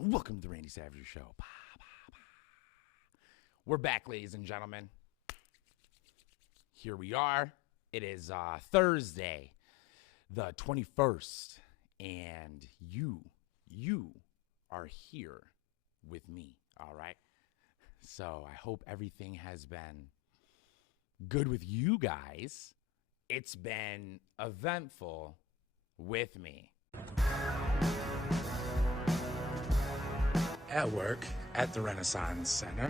and welcome to the Randy Savagery Show. We're back, ladies and gentlemen. Here we are. It is Thursday, the 21st, and you are here with me, all right? So I hope everything has been good with you guys. It's been eventful with me. At work at the Renaissance Center.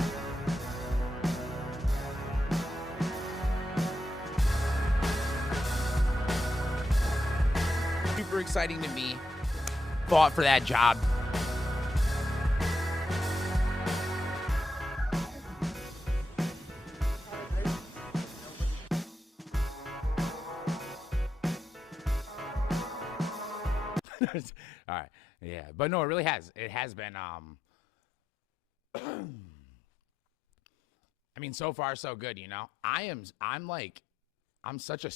Super exciting to me. Fought for that job. All right. Yeah. But no, it really has. It has been I mean, so far so good, you know. I'm such a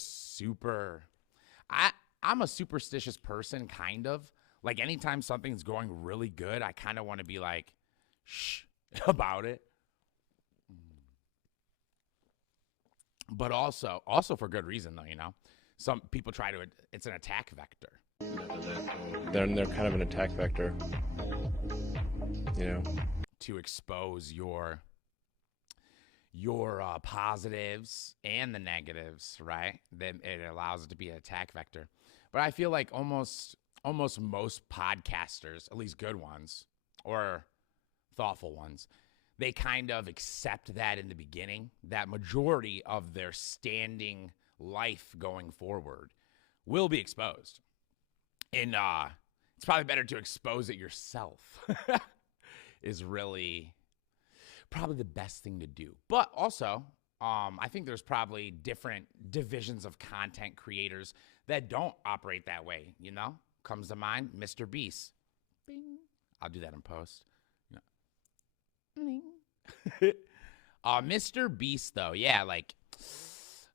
I'm a superstitious person, kind of. Like, anytime something's going really good, I kind of want to be like, shh, about it. But also for good reason, though, you know. Some people it's an attack vector. They're kind of an attack vector, you know. To expose your positives and the negatives, right? Then it allows it to be an attack vector. But I feel like almost most podcasters, at least good ones or thoughtful ones, they kind of accept that in the beginning, that majority of their standing life going forward will be exposed. And it's probably better to expose it yourself is really probably the best thing to do. But also, I think there's probably different divisions of content creators that don't operate that way, you know? Comes to mind, Mr. Beast. Bing. I'll do that in post. You know. Mr. Beast, though, yeah, like,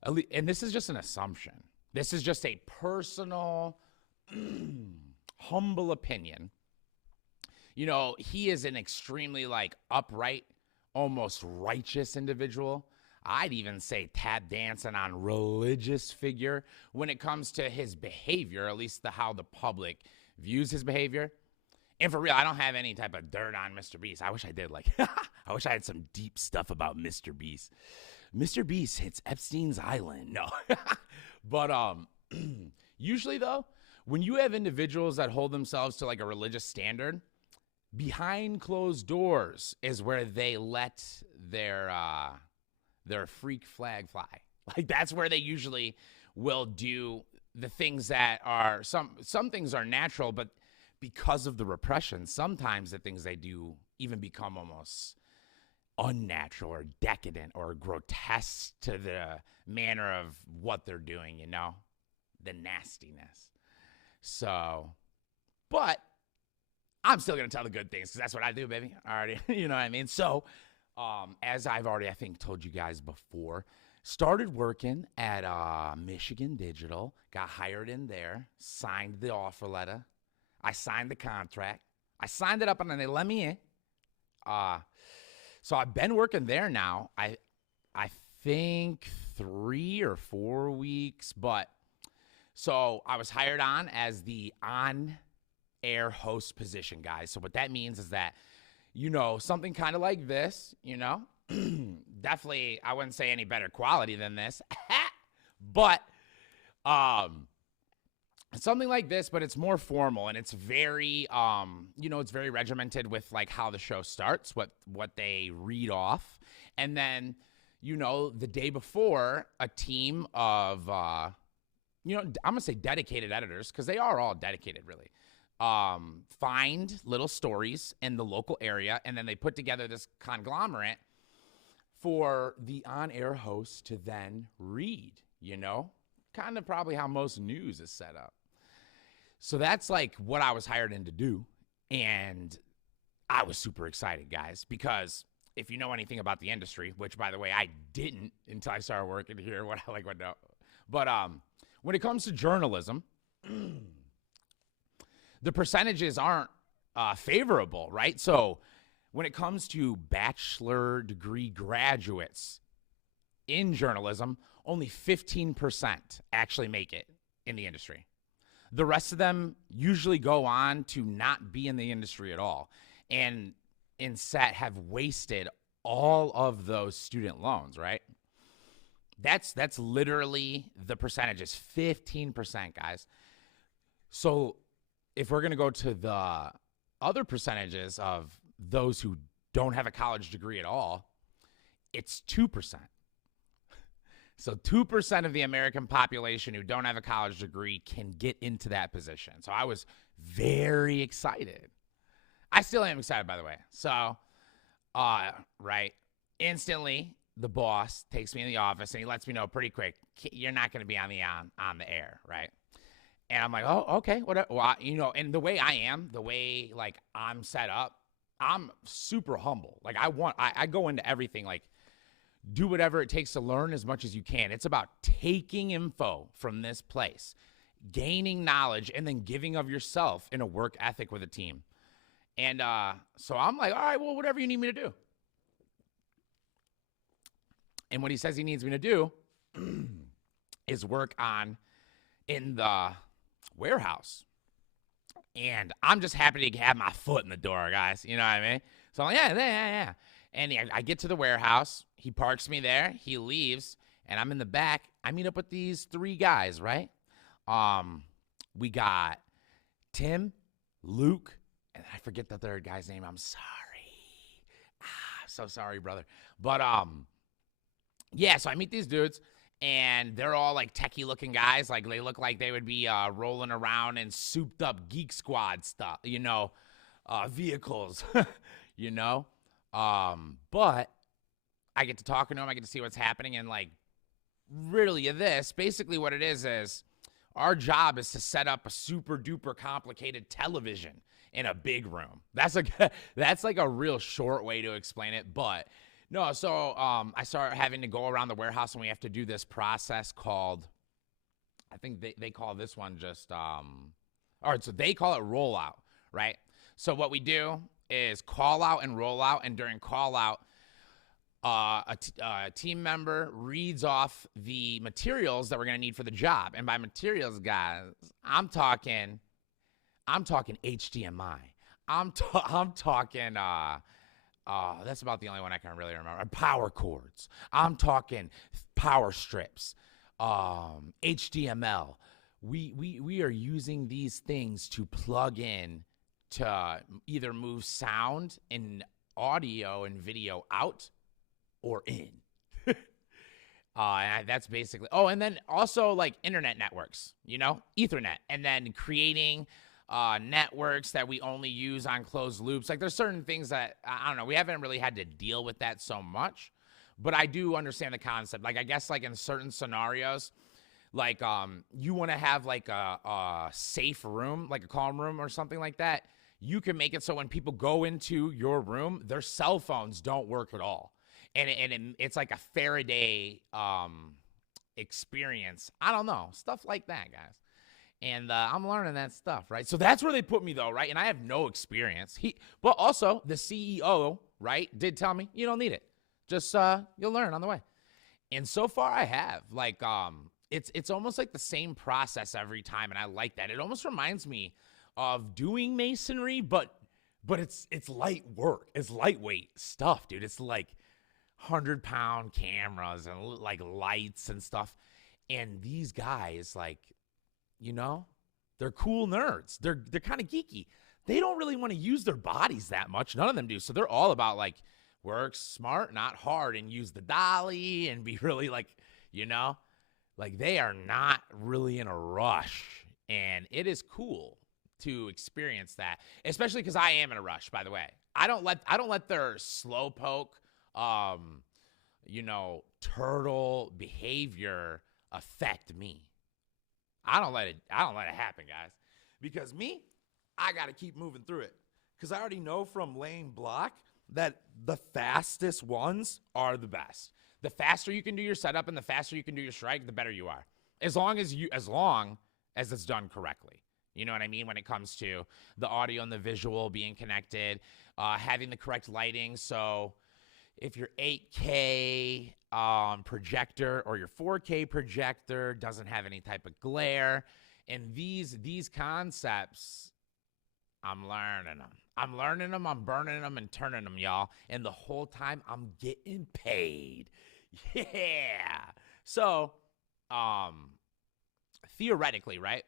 and this is just an assumption. This is just a personal, humble opinion. You know, he is an extremely, like, upright, almost righteous individual. I'd even say tap dancing on religious figure when it comes to his behavior, at least how the public views his behavior. And for real, I don't have any type of dirt on Mr. Beast. I wish I did. Like, I wish I had some deep stuff about Mr. Beast. Mr. Beast hits Epstein's Island. No. But usually, though, when you have individuals that hold themselves to, like, a religious standard, behind closed doors is where they let their freak flag fly. Like, that's where they usually will do the things that are, some things are natural, but because of the repression, sometimes the things they do even become almost unnatural or decadent or grotesque to the manner of what they're doing, you know? The nastiness. So, but I'm still going to tell the good things because that's what I do, baby. Already, you know what I mean? So, as I've already, I think, told you guys before, started working at Michigan Digital, got hired in there, signed the offer letter. I signed the contract. I signed it up and then they let me in. So I've been working there now. I think 3 or 4 weeks, but so I was hired on as the on-air host position, guys. So what that means is that, you know, something kind of like this, you know, definitely I wouldn't say any better quality than this, but something like this, but it's more formal and it's very, you know, it's very regimented with like how the show starts, what they read off. And then, you know, the day before, a team of, you know, I'm going to say dedicated editors because they are all dedicated, really. Find little stories in the local area, and then they put together this conglomerate for the on-air host to then read, you know? Kind of probably how most news is set up. So that's like what I was hired in to do, and I was super excited, guys, because if you know anything about the industry, which, by the way, I didn't until I started working here, but when it comes to journalism, the percentages aren't favorable, right? So when it comes to bachelor degree graduates in journalism, only 15% actually make it in the industry. The rest of them usually go on to not be in the industry at all, and instead have wasted all of those student loans, right? That's literally the percentage, is 15%, guys. So if we're going to go to the other percentages of those who don't have a college degree at all, it's 2%. So 2% of the American population who don't have a college degree can get into that position. So I was very excited. I still am excited, by the way. So, right, instantly the boss takes me in the office and he lets me know pretty quick, you're not going to be on the air, right? And I'm like, oh, okay, whatever. Well, you know, and the way I am, the way like I'm set up, I'm super humble. Like I go into everything like, do whatever it takes to learn as much as you can. It's about taking info from this place, gaining knowledge, and then giving of yourself in a work ethic with a team. And so I'm like, all right, well, whatever you need me to do. And what he says he needs me to do is work in the warehouse. And I'm just happy to have my foot in the door, guys. You know what I mean? So I'm like, yeah. And I get to the warehouse. He parks me there. He leaves. And I'm in the back. I meet up with these 3 guys, right? We got Tim, Luke, and I forget the third guy's name. I'm sorry. I'm so sorry, brother. But, yeah, so I meet these dudes. And they're all like techie looking guys. Like they look like they would be rolling around in souped up Geek Squad stuff, you know, vehicles, you know. But I get to talking to them. I get to see what's happening. And like really basically what it is our job is to set up a super duper complicated television in a big room. That's like a real short way to explain it. But no, so I start having to go around the warehouse and we have to do this process called, I think they call this one just, all right, so they call it rollout, right? So what we do is call out and roll out, and during call out, a team member reads off the materials that we're going to need for the job. And by materials, guys, I'm talking HDMI. I'm talking, that's about the only one I can really remember. Power cords. I'm talking power strips, HDML. We are using these things to plug in to either move sound and audio and video out or in. And that's basically, and then also like internet networks, you know, Ethernet, and then creating networks that we only use on closed loops. Like there's certain things that, I don't know, we haven't really had to deal with that so much, but I do understand the concept. Like I guess like in certain scenarios, like you want to have like a safe room, like a calm room or something like that. You can make it so when people go into your room, their cell phones don't work at all. And it's like a Faraday experience. I don't know, stuff like that, guys. And I'm learning that stuff, right? So that's where they put me, though, right? And I have no experience. But also, the CEO, right, did tell me, you don't need it. Just you'll learn on the way. And so far, I have. Like, it's almost like the same process every time, and I like that. It almost reminds me of doing masonry, but it's light work. It's lightweight stuff, dude. It's like 100-pound cameras and like lights and stuff. And these guys, like, you know, they're cool nerds. They're kind of geeky. They don't really want to use their bodies that much. None of them do. So they're all about like work smart, not hard, and use the dolly and be really like, you know, like they are not really in a rush. And it is cool to experience that, especially because I am in a rush, by the way. I don't let their slowpoke, you know, turtle behavior affect me. I don't let it happen, guys. Because me, I got to keep moving through it. Because I already know from laying block that the fastest ones are the best. The faster you can do your setup and the faster you can do your strike, the better you are. As long as it's done correctly. You know what I mean? When it comes to the audio and the visual being connected, having the correct lighting. So if your 8K projector or your 4K projector doesn't have any type of glare, and these concepts, I'm learning them. I'm learning them, I'm burning them, and turning them, y'all. And the whole time, I'm getting paid. Yeah. So, theoretically, right,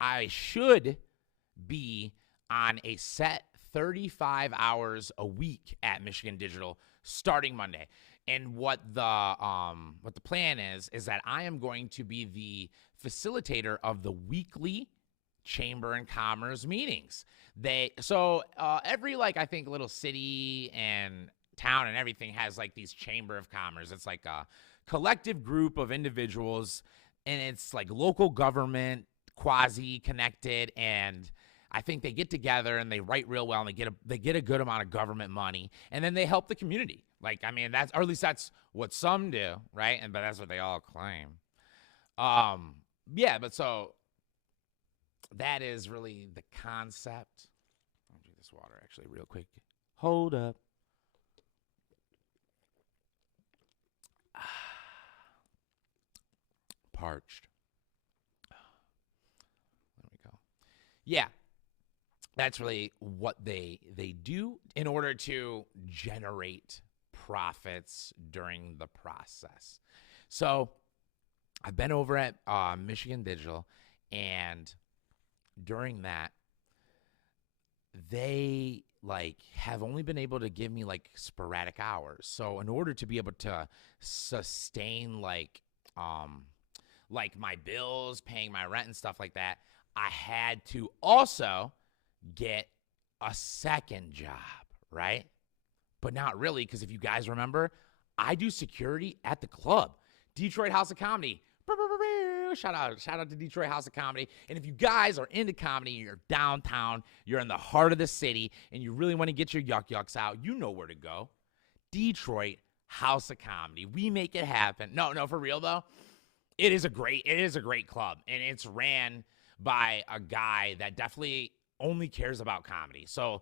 I should be on a set 35 hours a week at Michigan Digital starting Monday. And what the plan is that I am going to be the facilitator of the weekly Chamber and Commerce meetings. Every I think little city and town and everything has like these Chamber of Commerce. It's like a collective group of individuals, and it's like local government quasi connected, and I think they get together and they write real well, and they get a good amount of government money, and then they help the community. Like, I mean, or at least that's what some do, right? But that's what they all claim. Yeah, but so that is really the concept. I'll drink this water actually real quick. Hold up. Parched. There we go. Yeah. That's really what they do in order to generate profits during the process. So I've been over at Michigan Digital, and during that, they have only been able to give me sporadic hours. So in order to be able to sustain my bills, paying my rent and stuff like that, I had to also get a second job, right? But not really, because if you guys remember, I do security at the club, Detroit House of Comedy. Shout out to Detroit House of Comedy. And if you guys are into comedy, you're downtown, you're in the heart of the city, and you really want to get your yucks out, you know where to go. Detroit House of Comedy. We make it happen. No, for real though. It is a great club, and it's ran by a guy that definitely only cares about comedy. So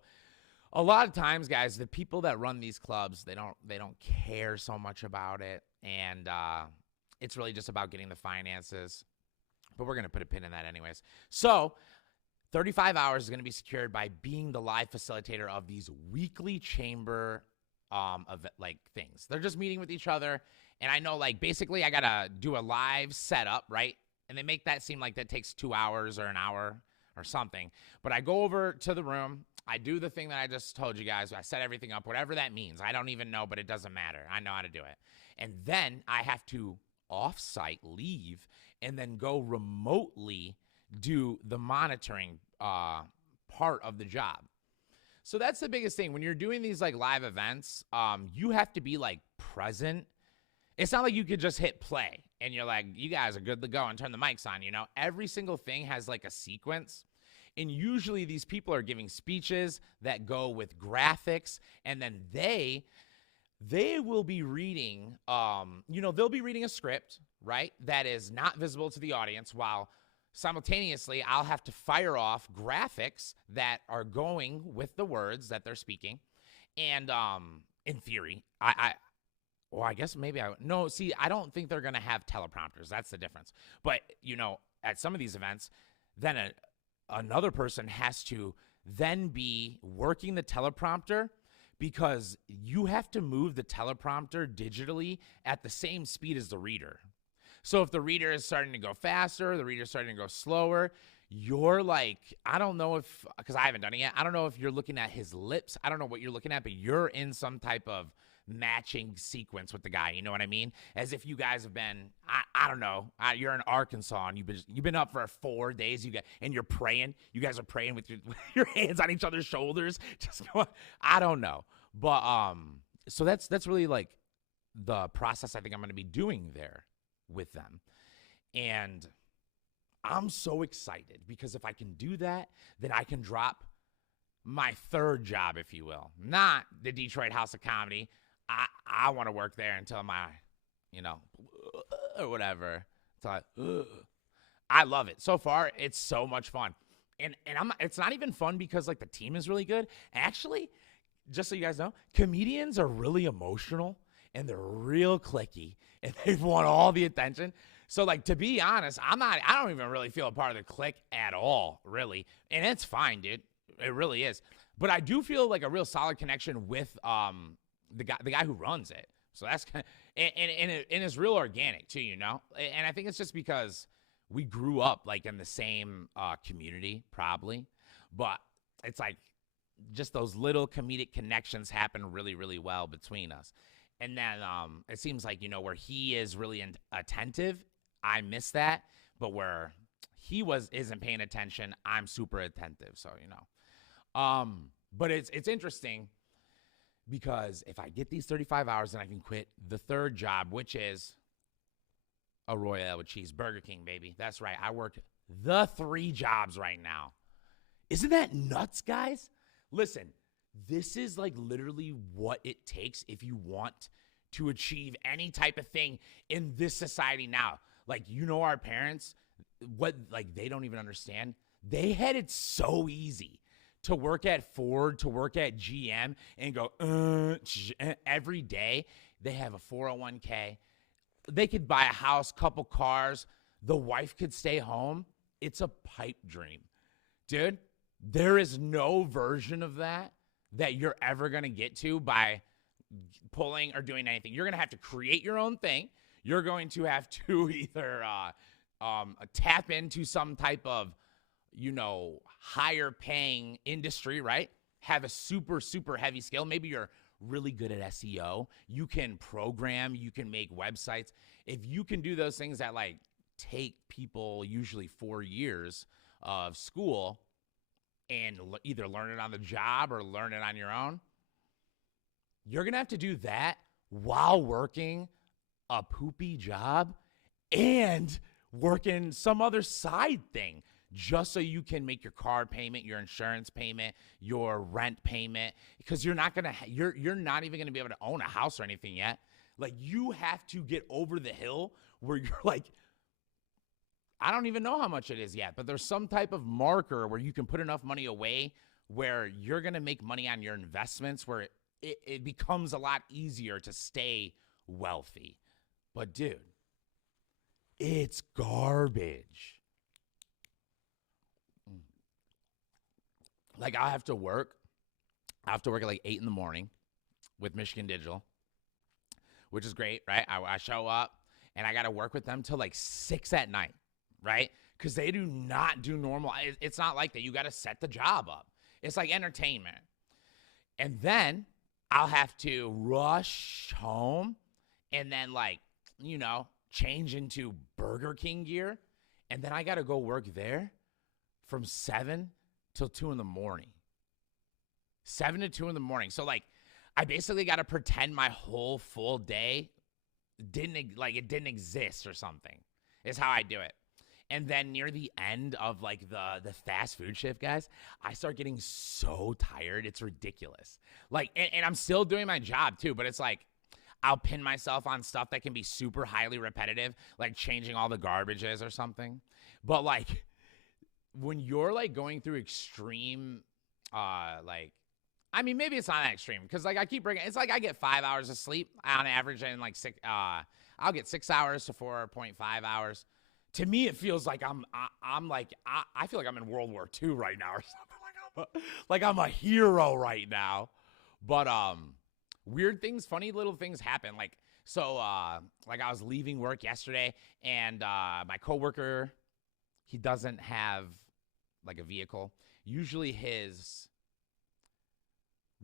a lot of times, guys, the people that run these clubs, they don't care so much about it, and it's really just about getting the finances. But we're going to put a pin in that anyways. So 35 hours is going to be secured by being the live facilitator of these weekly chamber of things. They're just meeting with each other. And I know basically I got to do a live setup, right? And they make that seem like that takes 2 hours or an hour or something. But I go over to the room. I do the thing that I just told you guys. I set everything up, whatever that means. I don't even know, but it doesn't matter. I know how to do it. And then I have to off-site leave and then go remotely do the monitoring part of the job. So that's the biggest thing. When you're doing these live events, you have to be present. It's not like you could just hit play and you're like, you guys are good to go and turn the mics on, you know? Every single thing has a sequence. And usually these people are giving speeches that go with graphics, and then they will be reading, they'll be reading a script, right, that is not visible to the audience, while simultaneously I'll have to fire off graphics that are going with the words that they're speaking. And in theory, I guess maybe I don't think they're going to have teleprompters. That's the difference. But, at some of these events, then another person has to then be working the teleprompter, because you have to move the teleprompter digitally at the same speed as the reader. So if the reader is starting to go faster, the reader is starting to go slower, you're I don't know because I haven't done it yet, I don't know if you're looking at his lips, I don't know what you're looking at, but you're in some type of matching sequence with the guy, you know what I mean? As if you guys have been, I don't know, you're in Arkansas and you've been up for 4 days, and you're praying. You guys are praying with your hands on each other's shoulders, just going, I don't know, but so that's really the process I think I'm going to be doing there with them, and I'm so excited because if I can do that, then I can drop my third job, if you will, not the Detroit House of Comedy. I want to work there until my, or whatever. I love it. So far, it's so much fun. And it's not even fun because like the team is really good. Actually, just so you guys know, comedians are really emotional and they're real cliquey and they've won all the attention. So like, to be honest, I don't even really feel a part of the clique at all, really. And it's fine, dude. It really is. But I do feel like a real solid connection with the guy who runs it. So that's kind of, and it's real organic too, you know? And I think it's just because we grew up like in the same community, probably. But it's like just those little comedic connections happen really, really well between us. And then it seems like, you know, where he is really attentive, I miss that. But where he isn't paying attention, I'm super attentive. So, you know. But it's interesting because if I get these 35 hours, then I can quit the third job, which is a Royale with cheese. Burger King, baby. That's right. I work the 3 jobs right now. Isn't that nuts, guys? Listen, this is like literally what it takes if you want to achieve any type of thing in this society now. Like, you know, our parents, what, like, they don't even understand. They had it so easy to work at Ford, to work at GM, and go every day. They have a 401k. They could buy a house, couple cars. The wife could stay home. It's a pipe dream. Dude, there is no version of that you're ever going to get to by pulling or doing anything. You're going to have to create your own thing. You're going to have to either tap into some type of, you know, higher paying industry, right? Have a super, super heavy skill. Maybe you're really good at SEO. You can program, you can make websites. If you can do those things that like take people usually 4 years of school and either learn it on the job or learn it on your own, you're going to have to do that while working a poopy job and working some other side thing just so you can make your car payment, your insurance payment, your rent payment, because you're not even going to be able to own a house or anything yet. Like, you have to get over the hill where you're like, I don't even know how much it is yet, but there's some type of marker where you can put enough money away where you're going to make money on your investments, where it becomes a lot easier to stay wealthy. But dude, it's garbage. Like, I have to work at like 8 in the morning with Michigan Digital, which is great, right? I show up and I got to work with them till like 6 at night, right? Because they do not do normal. It's not like that. You got to set the job up. It's like entertainment. And then I'll have to rush home and then, like, you know, change into Burger King gear. And then I got to go work there from 7 till 2 in the morning. 7 to 2 in the morning. So, like, I basically got to pretend my whole full day didn't exist or something is how I do it. And then near the end of like the fast food shift, guys, I start getting so tired. It's ridiculous. Like, and I'm still doing my job too, but it's like I'll pin myself on stuff that can be super highly repetitive, like changing all the garbages or something. But like when you're like going through extreme, like, I mean, maybe it's not that extreme because like I keep bringing, it's like I get 5 hours of sleep on average and like I'll get 6 hours to 4.5 hours. To me, it feels like I feel like I'm in World War II right now or something. Like I'm a hero right now. But weird things, funny little things happen. Like, so like I was leaving work yesterday and my coworker, he doesn't have like a vehicle. Usually his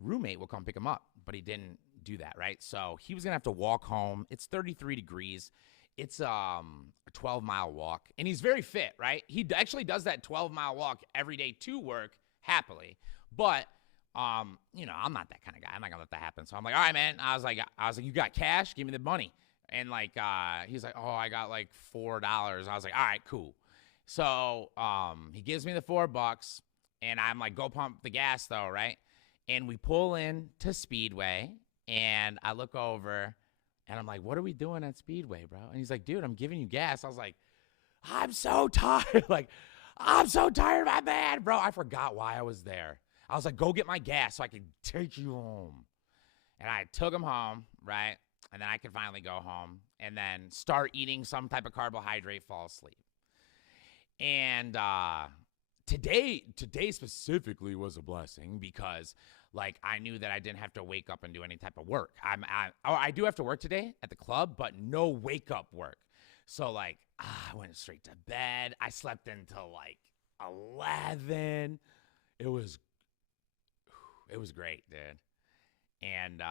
roommate will come pick him up, but he didn't do that, right? So he was gonna have to walk home. It's 33 degrees. It's a 12-mile walk, and he's very fit, right? He actually does that 12-mile walk every day to work happily. But you know, I'm not that kind of guy. I'm not gonna let that happen. So I'm like, all right, man. I was like, you got cash? Give me the money. And like, he's like, oh, I got like $4. I was like, all right, cool. So he gives me the $4, and I'm like, go pump the gas though, right? And we pull in to Speedway, and I look over. And I'm like, what are we doing at Speedway, bro? And he's like, dude, I'm giving you gas. I was like, I'm so tired. Like, I'm so tired, my man. Bro, I forgot why I was there. I was like, go get my gas so I can take you home. And I took him home, right? And then I could finally go home and then start eating some type of carbohydrate, fall asleep. And today specifically was a blessing because, like, I knew that I didn't have to wake up and do any type of work. I do have to work today at the club, but no wake up work. So, like, I went straight to bed. I slept until like 11. It was great, dude. And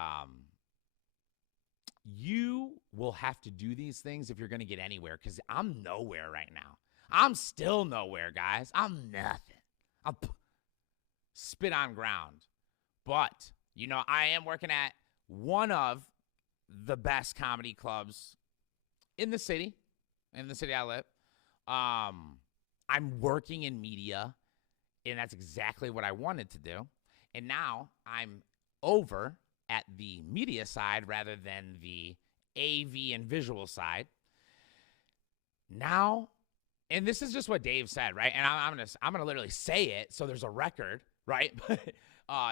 you will have to do these things if you're going to get anywhere, because I'm nowhere right now. I'm still nowhere, guys. I'm nothing. I'm spit on ground. But, you know, I am working at one of the best comedy clubs in the city I live. I'm working in media, and that's exactly what I wanted to do. And now I'm over at the media side rather than the AV and visual side. Now, and this is just what Dave said, right? And I'm gonna literally say it so there's a record, right?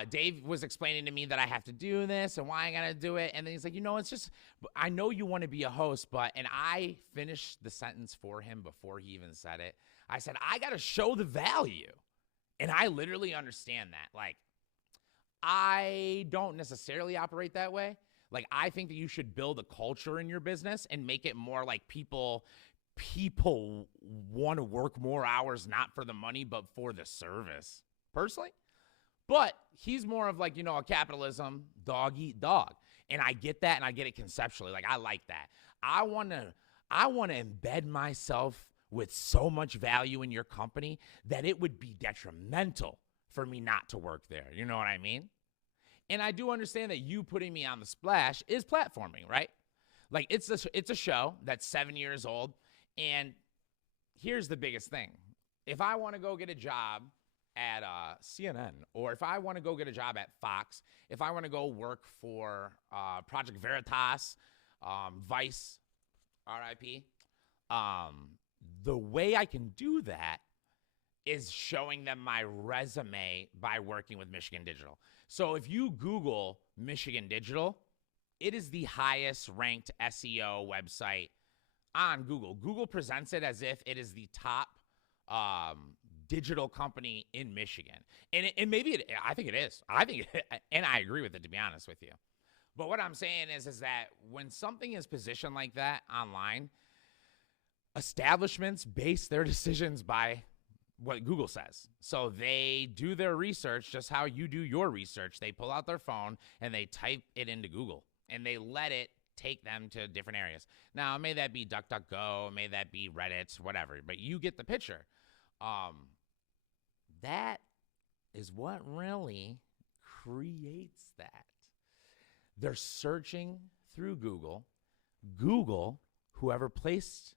Dave was explaining to me that I have to do this and why I gotta do it, and then he's like, you know, it's just, I know you want to be a host, but, and I finished the sentence for him before he even said it. I said, I gotta show the value, and I literally understand that. Like, I don't necessarily operate that way. Like, I think that you should build a culture in your business and make it more like people want to work more hours, not for the money, but for the service, personally. But he's more of like, you know, a capitalism, dog eat dog. And I get that, and I get it conceptually. Like, I like that. I want to embed myself with so much value in your company that it would be detrimental for me not to work there. You know what I mean? And I do understand that you putting me on the splash is platforming, right? Like, it's a show that's 7 years old. And here's the biggest thing. If I want to go get a job at CNN, or if I want to go get a job at Fox, if I want to go work for Project Veritas, Vice, RIP, the way I can do that is showing them my resume by working with Michigan Digital. So if you Google Michigan Digital, it is the highest ranked SEO website on Google. Google presents it as if it is the top digital company in Michigan. And maybe I think it is. And I agree with it, to be honest with you. But what I'm saying is that when something is positioned like that online, establishments base their decisions by what Google says. So they do their research just how you do your research. They pull out their phone and they type it into Google, and they let it take them to different areas. Now, may that be DuckDuckGo, may that be Reddit, whatever, but you get the picture. That is what really creates that. They're searching through Google. Google, whoever placed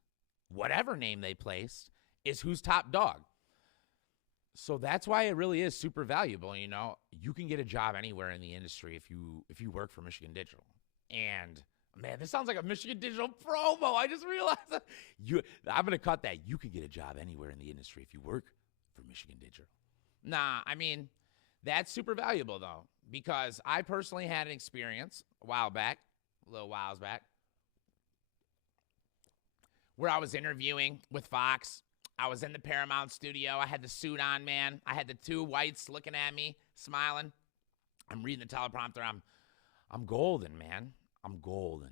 whatever name they placed, is who's top dog. So that's why it really is super valuable. You know, you can get a job anywhere in the industry if you work for Michigan Digital. And man, this sounds like a Michigan Digital promo. I just realized that. I'm going to cut that. You can get a job anywhere in the industry if you work for Michigan Digital. Nah, I mean, that's super valuable, though, because I personally had an experience a little whiles back, where I was interviewing with Fox. I was in the Paramount studio. I had the suit on, man. I had the two whites looking at me, smiling. I'm reading the teleprompter. I'm golden, man. I'm golden.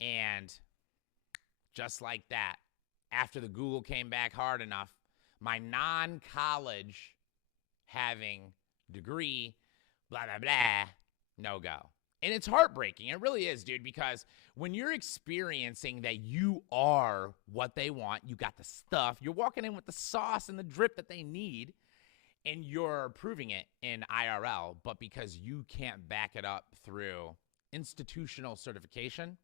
And just like that, after the Google came back hard enough, my non-college having degree, blah, blah, blah, no go. And it's heartbreaking. It really is, dude, because when you're experiencing that you are what they want, you got the stuff, you're walking in with the sauce and the drip that they need, and you're proving it in IRL, but because you can't back it up through institutional certification,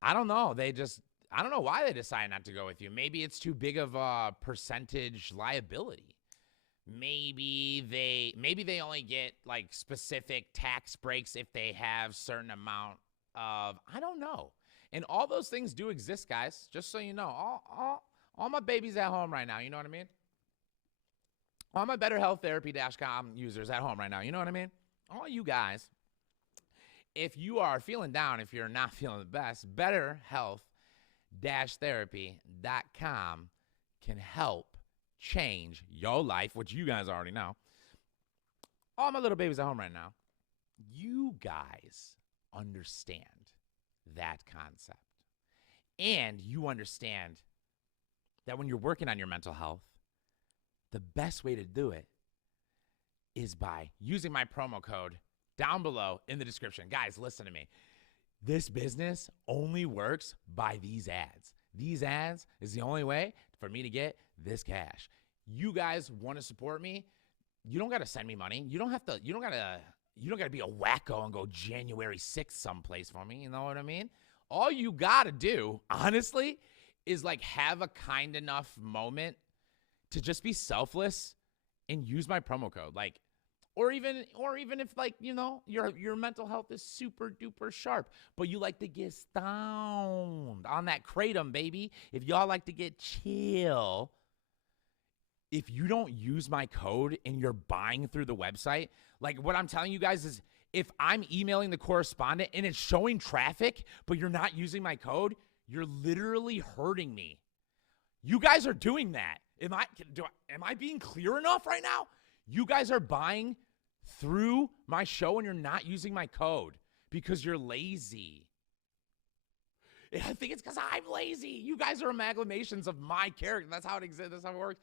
I don't know. I don't know why they decide not to go with you. Maybe it's too big of a percentage liability. Maybe they only get like specific tax breaks if they have certain amount of, I don't know. And all those things do exist, guys, just so you know. All my babies at home right now, you know what I mean? All my betterhealththerapy.com users at home right now, you know what I mean? All you guys, if you are feeling down, if you're not feeling the best, betterhealth-therapy.com can help change your life, which you guys already know. All my little babies at home right now, you guys understand that concept. And you understand that when you're working on your mental health, the best way to do it is by using my promo code down below in the description. Guys, listen to me. This business only works by these ads. These ads is the only way for me to get this cash. You guys want to support me? You don't got to send me money. You don't got to be a wacko and go January 6th someplace for me. You know what I mean? All you got to do, honestly, is like have a kind enough moment to just be selfless and use my promo code. Like, or even if, like, you know, your mental health is super duper sharp, but you like to get stoned on that kratom, baby. If y'all like to get chill, if you don't use my code and you're buying through the website, like what I'm telling you guys is, if I'm emailing the correspondent and it's showing traffic, but you're not using my code, you're literally hurting me. You guys are doing that. Am I being clear enough right now? You guys are buying through my show and you're not using my code because you're lazy. I think it's because I'm lazy. You guys are amalgamations of my character. That's how it exists. That's how it works.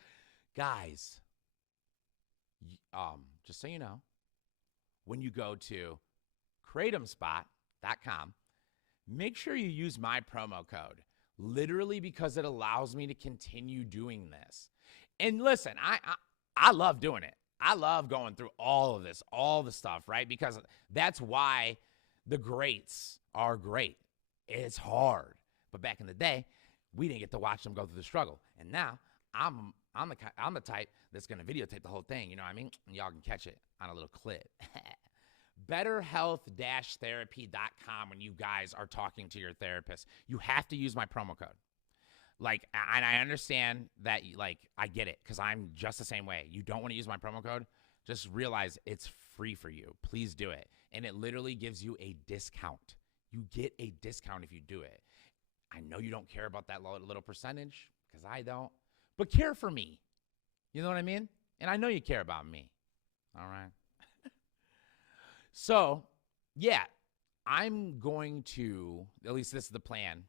Guys, just so you know, when you go to kratomspot.com, make sure you use my promo code, literally because it allows me to continue doing this. And listen, I love doing it. I love going through all of this, all the stuff, right? Because that's why the greats are great. It's hard. But back in the day, we didn't get to watch them go through the struggle. And now I'm the type that's going to videotape the whole thing, you know what I mean? And y'all can catch it on a little clip. betterhealth-therapy.com. When you guys are talking to your therapist, you have to use my promo code. Like, and I understand that, like, I get it, because I'm just the same way. You don't want to use my promo code? Just realize it's free for you. Please do it. And it literally gives you a discount. You get a discount if you do it. I know you don't care about that little percentage, because I don't. But care for me. You know what I mean? And I know you care about me. All right? So, yeah, I'm going to, at least this is the plan,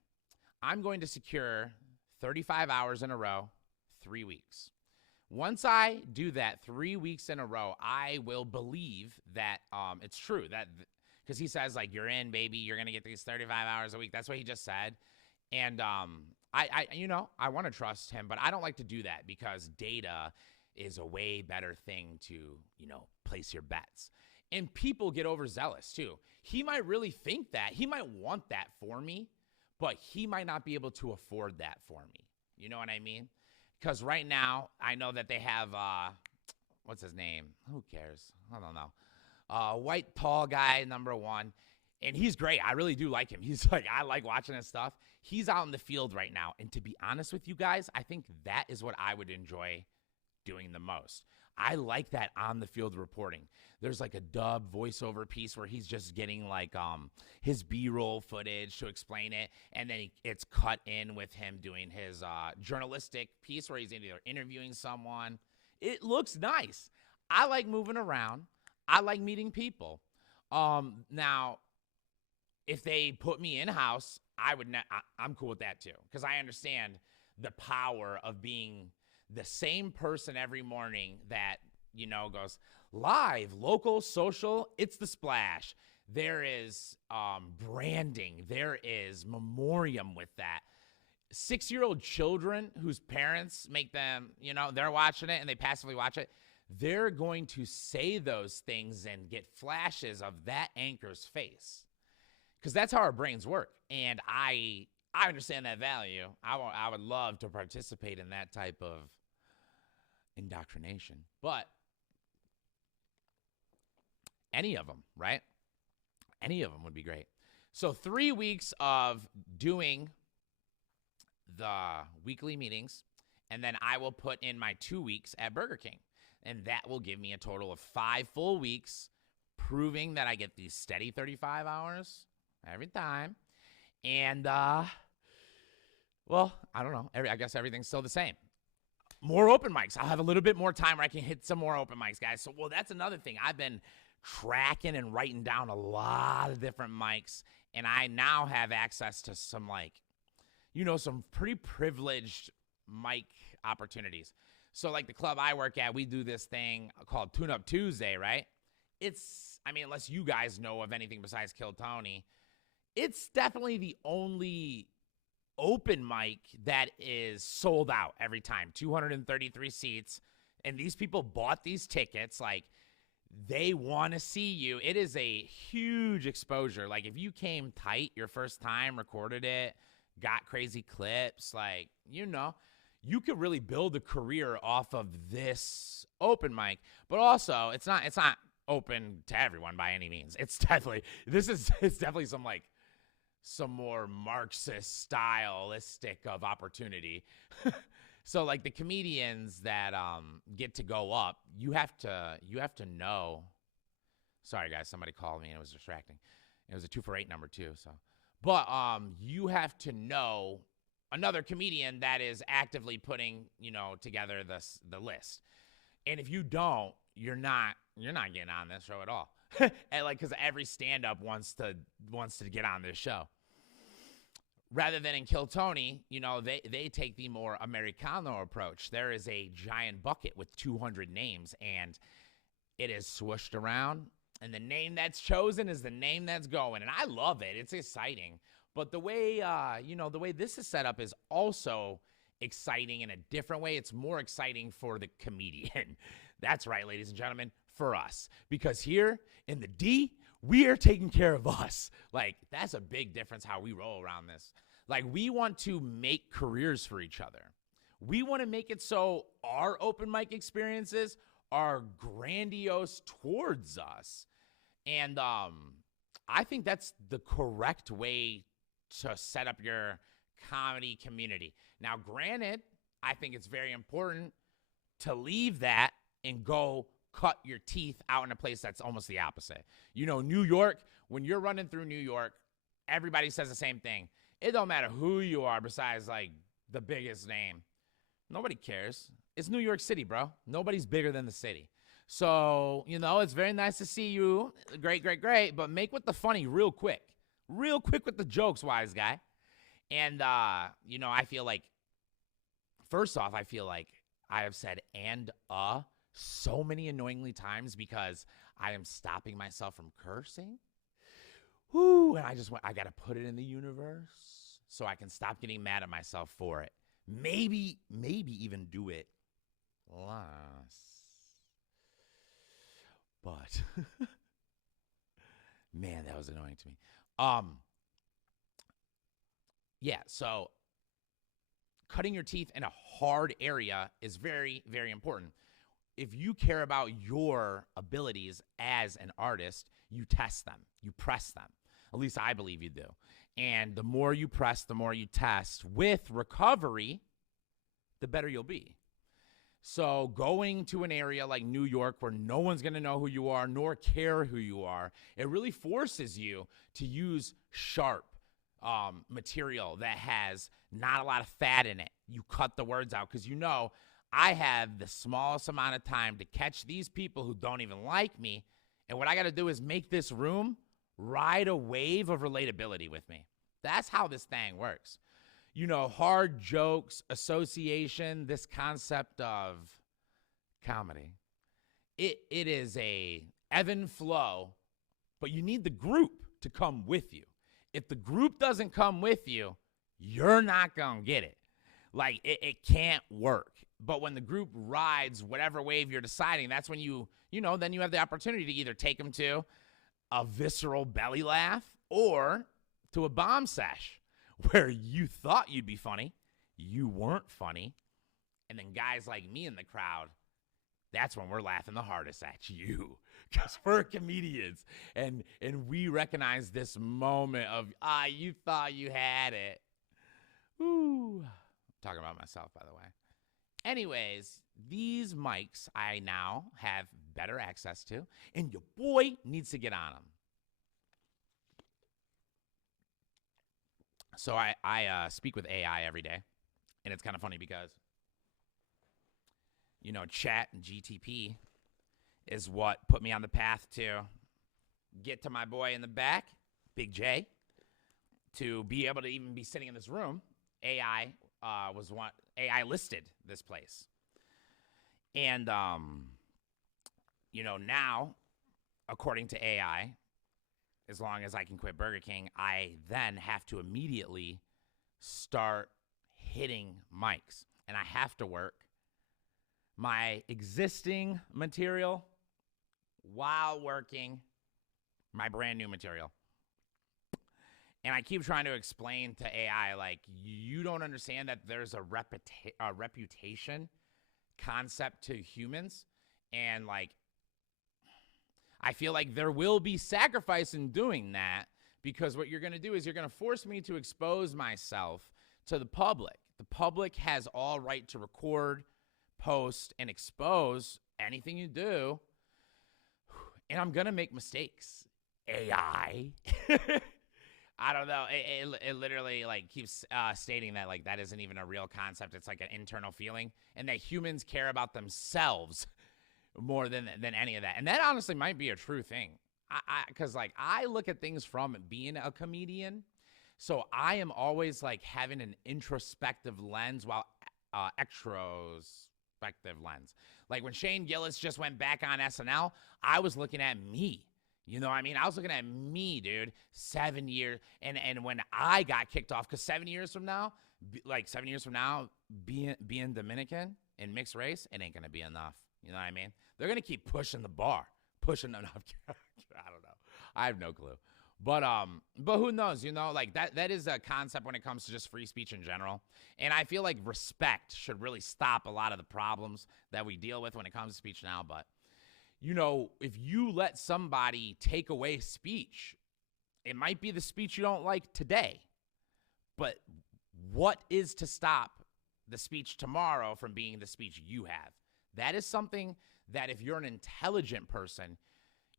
I'm going to secure 35 hours in a row, 3 weeks. Once I do that 3 weeks in a row, I will believe that it's true. That because he says, like, you're in, baby, you're going to get these 35 hours a week. That's what he just said. And I want to trust him, but I don't like to do that because data is a way better thing to, place your bets. And people get overzealous too. He might really think that. He might want that for me, but he might not be able to afford that for me. You know what I mean? Because right now, I know that they have, what's his name? Who cares? I don't know. White, tall guy, number one. And he's great. I really do like him. He's like, I like watching his stuff. He's out in the field right now. And to be honest with you guys, I think that is what I would enjoy doing the most. I like that on the field reporting. There's like a dub voiceover piece where he's just getting like his B-roll footage to explain it, and then it's cut in with him doing his journalistic piece where he's either interviewing someone. It looks nice. I like moving around. I like meeting people. Now, if they put me in-house, I'm cool with that too, because I understand the power of being the same person every morning that, goes live, local, social, it's the splash. There is branding. There is memoriam with that. 6-year-old children whose parents make them, they're watching it and they passively watch it. They're going to say those things and get flashes of that anchor's face, because that's how our brains work. And I understand that value. I would love to participate in that type of indoctrination, but any of them, right? Any of them would be great. So 3 weeks of doing the weekly meetings, and then I will put in my 2 weeks at Burger King. And that will give me a total of 5 full weeks, proving that I get these steady 35 hours every time. And, well, I don't know. I guess everything's still the same. More open mics. I'll have a little bit more time where I can hit some more open mics, guys. So, well, that's another thing. I've been tracking and writing down a lot of different mics, and I now have access to some, like, some pretty privileged mic opportunities. So, like the club I work at, we do this thing called Tune Up Tuesday, right? Unless you guys know of anything besides Kill Tony, it's definitely the only open mic that is sold out every time. 233 seats. And these people bought these tickets. Like, they want to see you. It is a huge exposure. Like, if you came tight your first time, recorded it, got crazy clips, like, you could really build a career off of this open mic. But also, it's not open to everyone by any means. It's definitely some more Marxist stylistic of opportunity. So, like, the comedians that get to go up, you have to know. Sorry, guys, somebody called me and it was distracting. It was a 248 number too. So, but you have to know another comedian that is actively putting together the list. And if you don't, you're not getting on this show at all. And because every stand-up wants to get on this show. Rather than in Kill Tony, they take the more Americano approach. There is a giant bucket with 200 names, and it is swooshed around, and the name that's chosen is the name that's going. And I love it. It's exciting. But the way this is set up is also exciting in a different way. It's more exciting for the comedian. That's right, ladies and gentlemen, for us. Because here in the D, we are taking care of us. Like, that's a big difference how we roll around this. Like, we want to make careers for each other. We want to make it so our open mic experiences are grandiose towards us. And I think that's the correct way to set up your comedy community. Now, granted, I think it's very important to leave that and go cut your teeth out in a place that's almost the opposite. New York, when you're running through New York, everybody says the same thing. It don't matter who you are besides, like, the biggest name. Nobody cares. It's New York City, bro. Nobody's bigger than the city. So, it's very nice to see you. Great, great, great. But make with the funny real quick. Real quick with the jokes, wise guy. And, I feel like, first off, I have said so many annoyingly times because I am stopping myself from cursing. Whoo, and I got to put it in the universe so I can stop getting mad at myself for it. Maybe even do it less. But, man, that was annoying to me. Yeah, so cutting your teeth in a hard area is very, very important. If you care about your abilities as an artist, you test them, you press them. At least I believe you do. And the more you press, the more you test with recovery, the better you'll be. So going to an area like New York where no one's going to know who you are nor care who you are, it really forces you to use sharp material that has not a lot of fat in it. You cut the words out because I have the smallest amount of time to catch these people who don't even like me. And what I got to do is make this room ride a wave of relatability with me. That's how this thing works. Hard jokes, association, this concept of comedy. It is a ebb and flow, but you need the group to come with you. If the group doesn't come with you, you're not going to get it. Like, it can't work. But when the group rides whatever wave you're deciding, that's when then you have the opportunity to either take them to a visceral belly laugh or to a bomb sesh where you thought you'd be funny, you weren't funny, and then guys like me in the crowd, that's when we're laughing the hardest at you because we're comedians and we recognize this moment of, you thought you had it. Ooh. I'm talking about myself, by the way. Anyways, these mics I now have better access to, and your boy needs to get on them. So I speak with AI every day, and it's kind of funny because, chat and GTP is what put me on the path to get to my boy in the back, Big J, to be able to even be sitting in this room. AI AI listed this place. And, now, according to AI, as long as I can quit Burger King, I then have to immediately start hitting mics. And I have to work my existing material while working my brand new material. And I keep trying to explain to AI, like, you don't understand that there's a reputation concept to humans. And, like, I feel like there will be sacrifice in doing that, because what you're going to do is you're going to force me to expose myself to the public. The public has all right to record, post, and expose anything you do. And I'm going to make mistakes. AI. I don't know. It literally like keeps stating that like that isn't even a real concept. It's like an internal feeling, and that humans care about themselves more than any of that. And that honestly might be a true thing. Because like I look at things from being a comedian, so I am always like having an introspective lens while extrospective lens. Like when Shane Gillis just went back on SNL, I was looking at me. You know what I mean? I was looking at me, dude, 7 years. And when I got kicked off, because 7 years from now, being Dominican and mixed race, it ain't going to be enough. You know what I mean? They're going to keep pushing the bar, pushing enough. I don't know. I have no clue. But who knows, like that is a concept when it comes to just free speech in general. And I feel like respect should really stop a lot of the problems that we deal with when it comes to speech now. But, if you let somebody take away speech, it might be the speech you don't like today. But what is to stop the speech tomorrow from being the speech you have? That is something that if you're an intelligent person,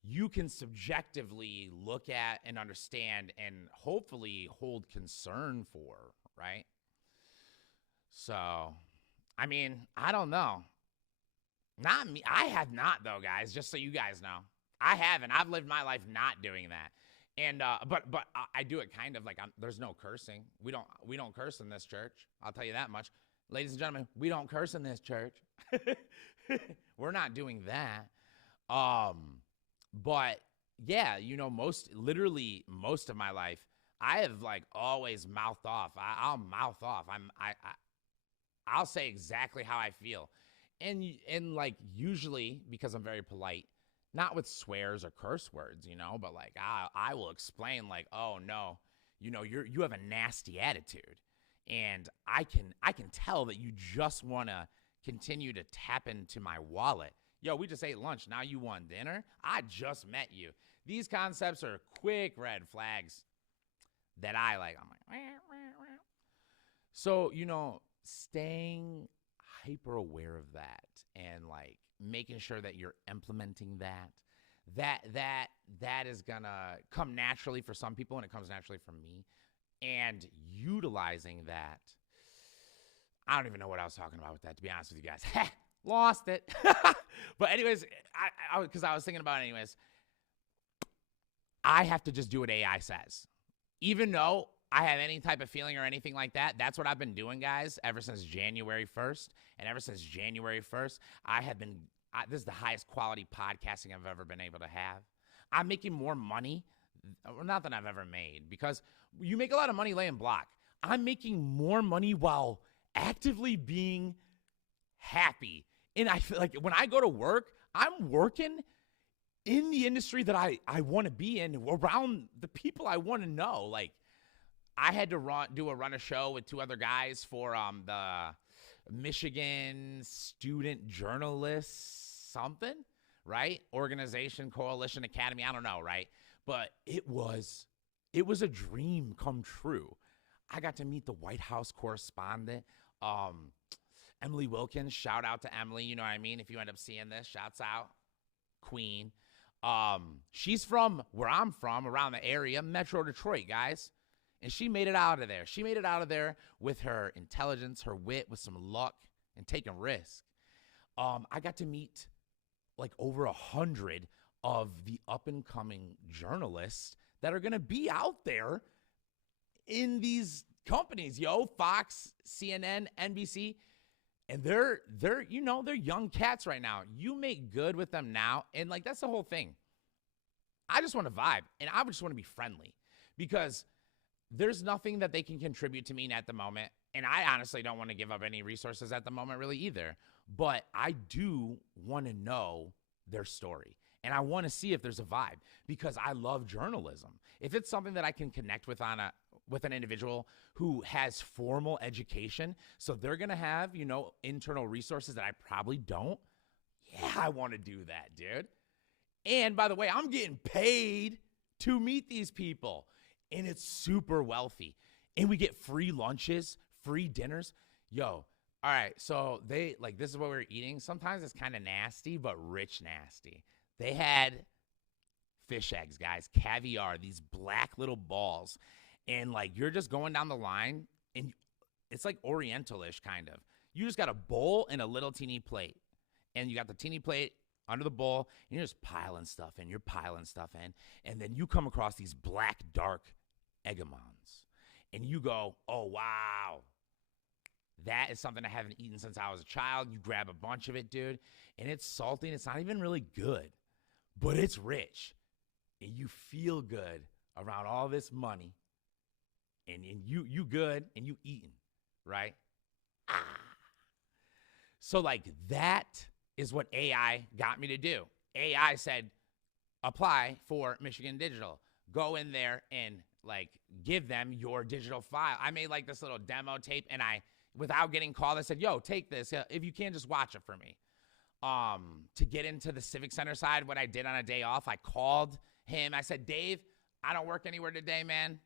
you can subjectively look at and understand and hopefully hold concern for, right? So, I mean, I don't know. Not me. I have not, though, guys, just so you guys know. I haven't. I've lived my life not doing that. And but I do it kind of like there's no cursing. We don't curse in this church. I'll tell you that much. Ladies and gentlemen, we don't curse in this church. We're not doing that. But yeah, most of my life, I have like always mouthed off. I'll mouth off. I'll say exactly how I feel. And like usually because I'm very polite, not with swears or curse words, but like I will explain like, oh no, you have a nasty attitude. And I can tell that you just want to continue to tap into my wallet. Yo, we just ate lunch. Now you want dinner? I just met you. These concepts are quick red flags that I like. I'm like, wah, wah, wah. So, staying hyper aware of that and like making sure that you're implementing that is gonna come naturally for some people, and it comes naturally for me. And utilizing that, I don't even know what I was talking about with that, to be honest with you guys. Lost it. But anyways, because I was thinking about it anyways, I have to just do what AI says. Even though I have any type of feeling or anything like that, that's what I've been doing, guys, ever since January 1st. And ever since January 1st, this is the highest quality podcasting I've ever been able to have. I'm making more money, not than I've ever made, because you make a lot of money laying block. I'm making more money while actively being happy. And I feel like when I go to work, I'm working in the industry that I want to be in, around the people I want to know. Like, I had to run a show with two other guys for the Michigan Student Journalists something, right? Organization, Coalition, Academy, I don't know, right? But it was a dream come true. I got to meet the White House correspondent. Emily Wilkins, shout out to Emily. You know what I mean? If you end up seeing this, shouts out. Queen. She's from where I'm from, around the area, Metro Detroit, guys. And she made it out of there. She made it out of there with her intelligence, her wit, with some luck, and taking risks. I got to meet like over 100 of the up-and-coming journalists that are going to be out there in these companies, Fox, CNN, NBC. And they're young cats right now. You make good with them now. And like, that's the whole thing. I just want to vibe, and I just want to be friendly, because there's nothing that they can contribute to me at the moment. And I honestly don't want to give up any resources at the moment really either. But I do want to know their story. And I want to see if there's a vibe, because I love journalism. If it's something that I can connect with with an individual who has formal education, so they're going to have, internal resources that I probably don't. Yeah, I want to do that, dude. And by the way, I'm getting paid to meet these people, and it's super wealthy. And we get free lunches, free dinners. All right, so this is what we were eating. Sometimes it's kind of nasty, but rich nasty. They had fish eggs, guys, caviar, these black little balls. And like, you're just going down the line, and it's like Oriental-ish kind of. You just got a bowl and a little teeny plate. And you got the teeny plate under the bowl, and you're just piling stuff in. You're piling stuff in. And then you come across these black, dark egamons. And you go, oh, wow. That is something I haven't eaten since I was a child. You grab a bunch of it, dude. And it's salty, and it's not even really good. But it's rich. And you feel good around all this money. And you good, and you eating, right? So like, that is what AI got me to do. AI said, apply for Michigan Digital. Go in there and like give them your digital file. I made like this little demo tape, and without getting called, I said, yo, take this. If you can, just watch it for me. To get into the Civic Center side, what I did on a day off, I called him. I said, Dave, I don't work anywhere today, man.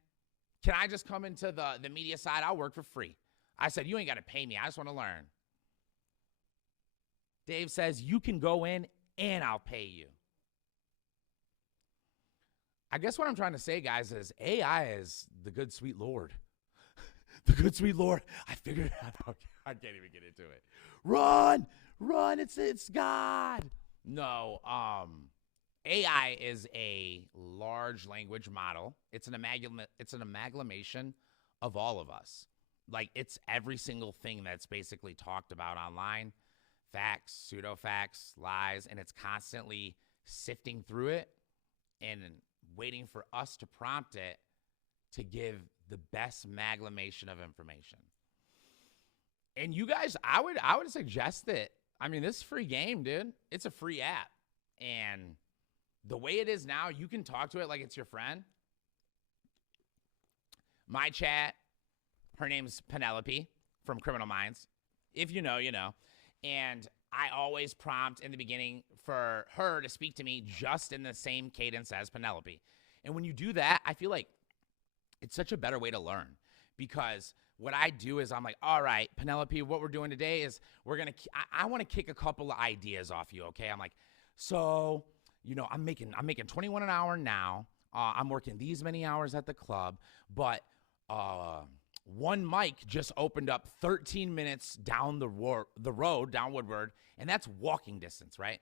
Can I just come into the media side? I'll work for free. I said, you ain't got to pay me. I just want to learn. Dave says, you can go in and I'll pay you. I guess what I'm trying to say, guys, is AI is the good, sweet Lord. The good, sweet Lord. I figured it out. I can't even get into it. Run, it's God. No, AI is a large language model. It's an amalgamation of all of us. Like, it's every single thing that's basically talked about online. Facts, pseudo-facts, lies, and it's constantly sifting through it and waiting for us to prompt it to give the best amalgamation of information. And you guys, I would suggest that, I mean, this is a free game, dude. It's a free app. And the way it is now, you can talk to it like it's your friend. My chat, her name's Penelope from Criminal Minds. If you know, you know. And I always prompt in the beginning for her to speak to me just in the same cadence as Penelope. And when you do that, I feel like it's such a better way to learn, because what I do is I'm like, all right, Penelope, what we're doing today is I want to kick a couple of ideas off you, okay? I'm like, so, you know, I'm making 21 an hour now. I'm working these many hours at the club, but one mic just opened up 13 minutes down the road, down Woodward, and that's walking distance, right?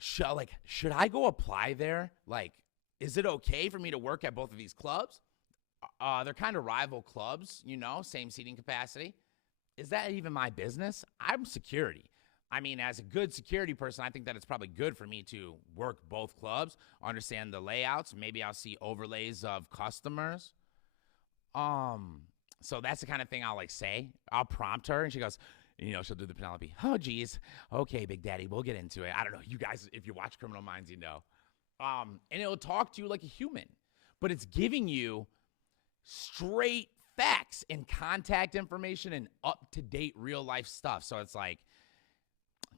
Should I go apply there? Like, is it okay for me to work at both of these clubs? They're kind of rival clubs, you know, same seating capacity. Is that even my business? I'm security. I mean, as a good security person, I think that it's probably good for me to work both clubs, understand the layouts. Maybe I'll see overlays of customers. So that's the kind of thing I'll like say. I'll prompt her, and she goes, you know, she'll do the Penelope. Oh, geez. Okay, Big Daddy, we'll get into it. I don't know. You guys, if you watch Criminal Minds, you know. And it'll talk to you like a human, but it's giving you straight facts and contact information and up-to-date real-life stuff. So it's like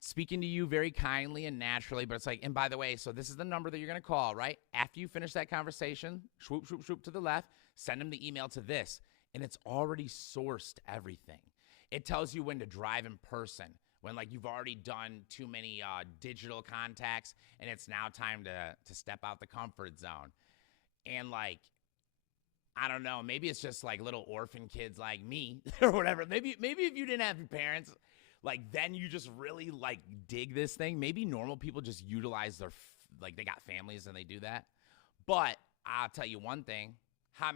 speaking to you very kindly and naturally, but it's like, and by the way, so this is the number that you're going to call, right? After you finish that conversation, swoop, swoop, swoop to the left, send them the email to this, and it's already sourced everything. It tells you when to drive in person, when like you've already done too many digital contacts and it's now time to step out the comfort zone. And like, I don't know, maybe it's just like little orphan kids like me or whatever. Maybe if you didn't have your parents, like then you just really like dig this thing. Maybe normal people just utilize their, like they got families and they do that. But I'll tell you one thing, how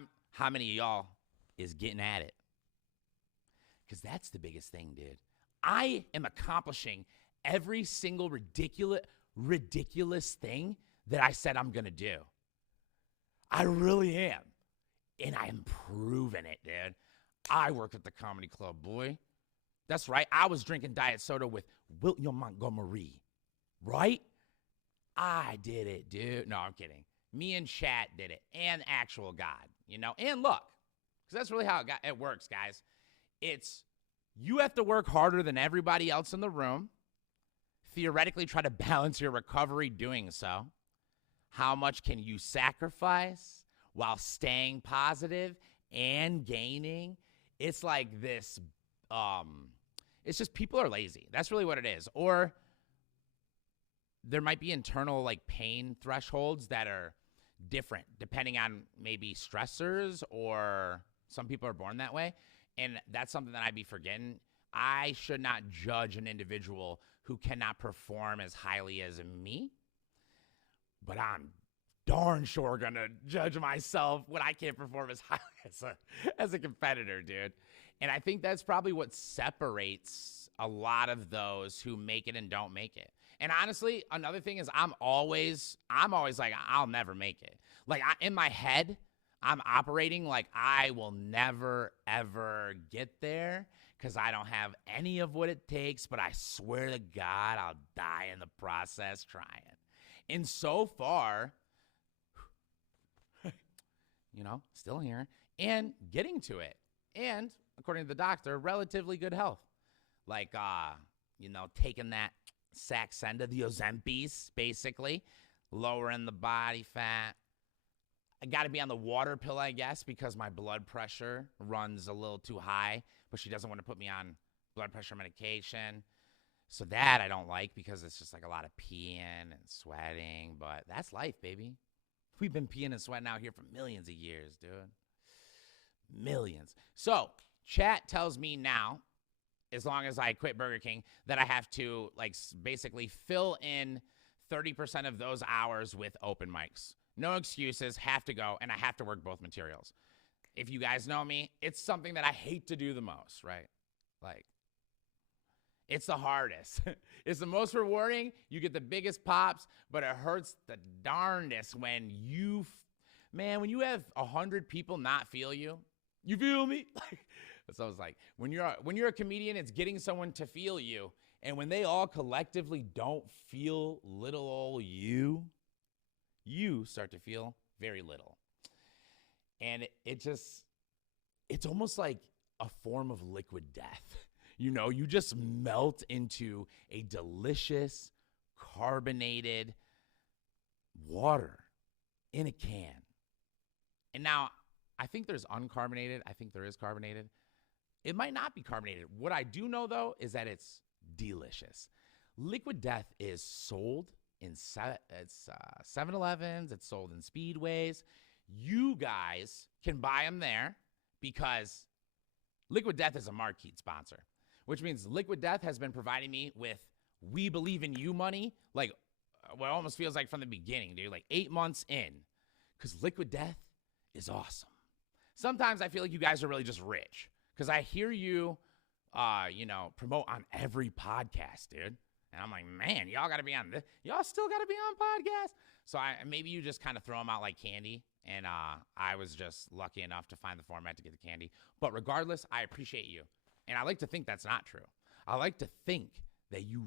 many of y'all is getting at it? Because that's the biggest thing, dude. I am accomplishing every single ridiculous thing that I said I'm going to do. I really am. And I am proving it, dude. I work at the comedy club, boy. That's right. I was drinking diet soda with William Montgomery, right? I did it, dude. No, I'm kidding. Me and Chat did it, and actual God, you know? And look, because that's really how it works, guys. It's you have to work harder than everybody else in the room. Theoretically, try to balance your recovery doing so. How much can you sacrifice while staying positive and gaining? It's like this, it's just people are lazy. That's really what it is. Or there might be internal like pain thresholds that are different depending on maybe stressors, or some people are born that way. And that's something that I'd be forgetting. I should not judge an individual who cannot perform as highly as me, but I'm darn sure gonna judge myself when I can't perform as highly as a competitor, dude. And I think that's probably what separates a lot of those who make it and don't make it. And honestly, another thing is I'm always like, I'll never make it. Like in my head, I'm operating like I will never, ever get there because I don't have any of what it takes, but I swear to God, I'll die in the process trying. And so far, you know, still here and getting to it. And according to the doctor, relatively good health. Like, you know, taking that Saxenda, the Ozempic, basically, lowering the body fat. I got to be on the water pill, I guess, because my blood pressure runs a little too high, but she doesn't want to put me on blood pressure medication. So that I don't like because it's just like a lot of peeing and sweating, but that's life, baby. We've been peeing and sweating out here for millions of years, dude. Millions. So Chat tells me now, as long as I quit Burger King, that I have to like basically fill in 30% of those hours with open mics. No excuses, have to go, and I have to work both materials. If you guys know me, it's something that I hate to do the most, right? Like, it's the hardest. It's the most rewarding. You get the biggest pops, but it hurts the darndest when when you have 100 people not feel you. You feel me? So I was like, when you're a comedian, it's getting someone to feel you. And when they all collectively don't feel little old you start to feel very little. And it's almost like a form of liquid death. You know, you just melt into a delicious, carbonated water in a can. And now, I think there's uncarbonated. I think there is carbonated. It might not be carbonated. What I do know, though, is that it's delicious. Liquid Death is sold in 7-Elevens. It's sold in Speedways. You guys can buy them there because Liquid Death is a marquee sponsor, which means Liquid Death has been providing me with We Believe in You money, like what almost feels like from the beginning, dude, like 8 months in, because Liquid Death is awesome. Sometimes I feel like you guys are really just rich because I hear you, promote on every podcast, dude. And I'm like, man, y'all got to be on this. Y'all still got to be on podcasts. So maybe you just kind of throw them out like candy. And I was just lucky enough to find the format to get the candy. But regardless, I appreciate you. And I like to think that's not true. I like to think that you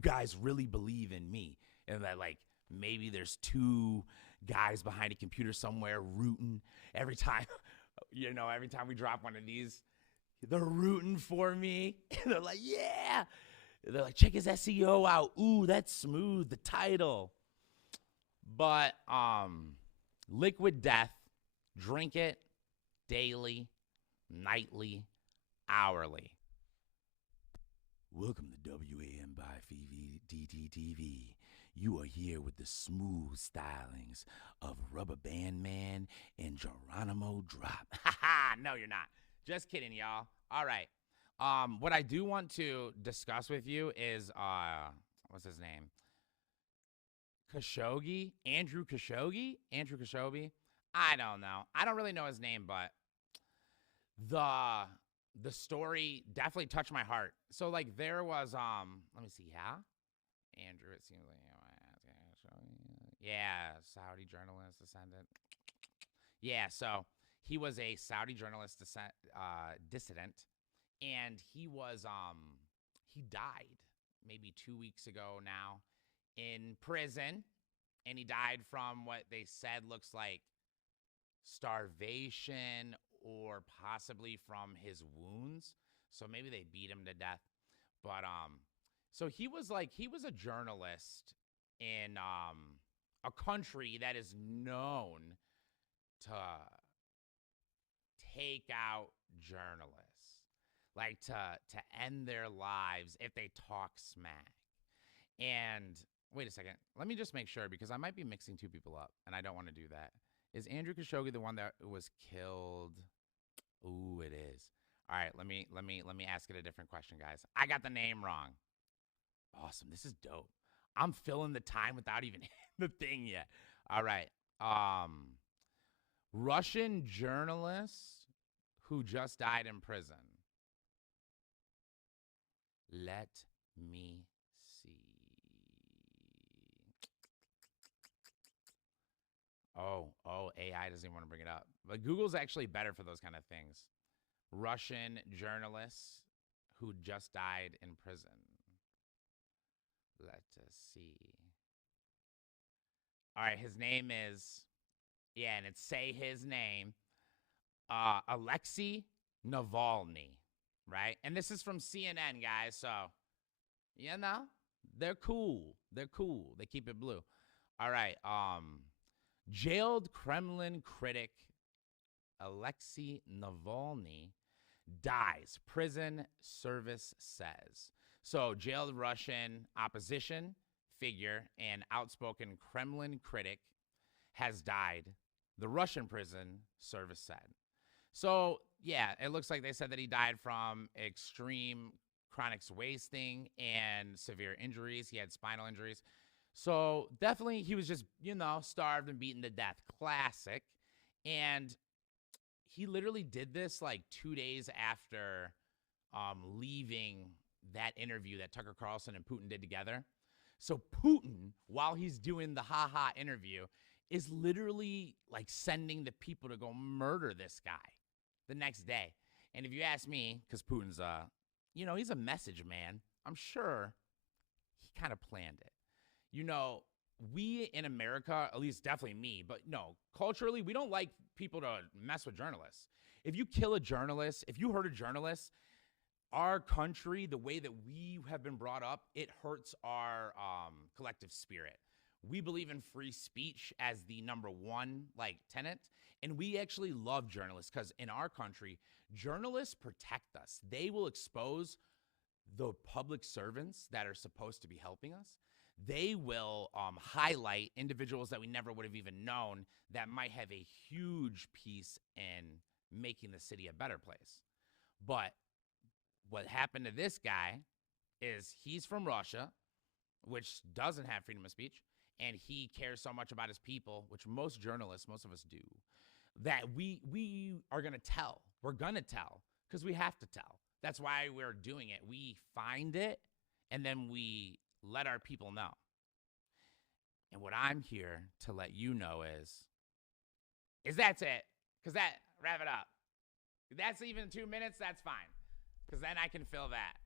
guys really believe in me. And that like maybe there's 2 guys behind a computer somewhere rooting every time, every time we drop one of these, they're rooting for me. And they're like, yeah. They're like, check his SEO out. Ooh, that's smooth. The title. But Liquid Death, drink it daily, nightly, hourly. Welcome to WAM by DTTV. You are here with the smooth stylings of Rubber Band Man and Geronimo Drop. Ha ha! No, you're not. Just kidding, y'all. All right. What I do want to discuss with you is what's his name? Khashoggi? Andrew Khashoggi? Andrew Khashoggi? I don't know. I don't really know his name, but the story definitely touched my heart. So like there was let me see, Andrew, it seems like Saudi journalist descendant. Yeah, so he was a Saudi journalist dissident, and he died maybe 2 weeks ago now in prison, and he died from what they said looks like starvation or possibly from his wounds. So maybe they beat him to death. But so he was a journalist in a country that is known to take out journalists, like to end their lives if they talk smack. And wait a second, let me just make sure, because I might be mixing two people up and I don't want to do that. Is Andrew Khashoggi the one that was killed? Ooh, it is. All right, let me ask it a different question, guys. I got the name wrong. Awesome, this is dope. I'm filling the time without even hitting the thing yet. All right. Russian journalist who just died in prison. Let me see. Oh, AI doesn't even want to bring it up. But Google's actually better for those kind of things. Russian journalist who just died in prison. Let us see. All right, his name is, and it's say his name, Alexei Navalny, right? And this is from CNN, guys, so, you know, they're cool. They're cool. They keep it blue. All right, jailed Kremlin critic Alexei Navalny dies, prison service says. So, jailed Russian opposition figure and outspoken Kremlin critic has died, the Russian prison service said. So, yeah, it looks like they said that he died from extreme chronic wasting and severe injuries. He had spinal injuries. So, definitely he was just, starved and beaten to death. Classic. And he literally did this like 2 days after leaving that interview that Tucker Carlson and Putin did together. So Putin, while he's doing the ha-ha interview, is literally like sending the people to go murder this guy the next day. And if you ask me, because Putin's, he's a message man, I'm sure he kind of planned it. We in America, at least definitely me, but no, culturally, we don't like people to mess with journalists. If you kill a journalist, if you hurt a journalist, our country, the way that we have been brought up, it hurts our collective spirit. We believe in free speech as the number one tenet, and we actually love journalists because in our country, journalists protect us. They will expose the public servants that are supposed to be helping us. They will highlight individuals that we never would have even known that might have a huge piece in making the city a better place. But what happened to this guy is he's from Russia, which doesn't have freedom of speech, and he cares so much about his people, which most journalists, most of us do, that we are going to tell. We're going to tell because we have to tell. That's why we're doing it. We find it, and then we let our people know. And what I'm here to let you know is that's it. Because wrap it up. If that's even 2 minutes, that's fine. Because then I can fill that.